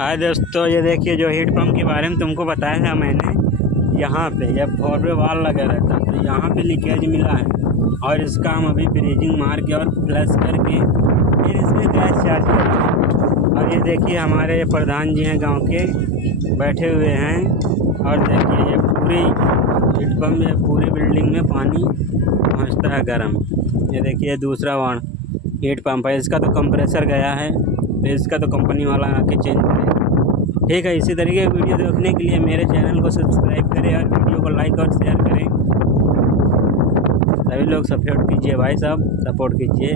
हाय दोस्तों, ये देखिए जो हीट पंप के बारे में तुमको बताया था मैंने, यहाँ पे जब फॉरवे वाल लगा रहता है तो यहाँ पे लीकेज मिला है और इसका हम अभी ब्रीजिंग मार के और फ्लश करके फिर इसमें गैस चार्ज कर रहे हैं। और ये देखिए हमारे प्रधान जी हैं गांव के, बैठे हुए हैं और देखिए ये पूरी हीट पंप में पूरी बिल्डिंग में पानी पहुँचता है गर्म। ये देखिए दूसरा वाण हीट पंप है, इसका तो कंप्रेसर गया है तो इसका तो कंपनी वाला आके चेंज करेगा। ठीक है, इसी तरीके की वीडियो देखने के लिए मेरे चैनल को सब्सक्राइब करें और वीडियो को लाइक और शेयर करें। सभी लोग सपोर्ट कीजिए भाई साहब, सपोर्ट कीजिए।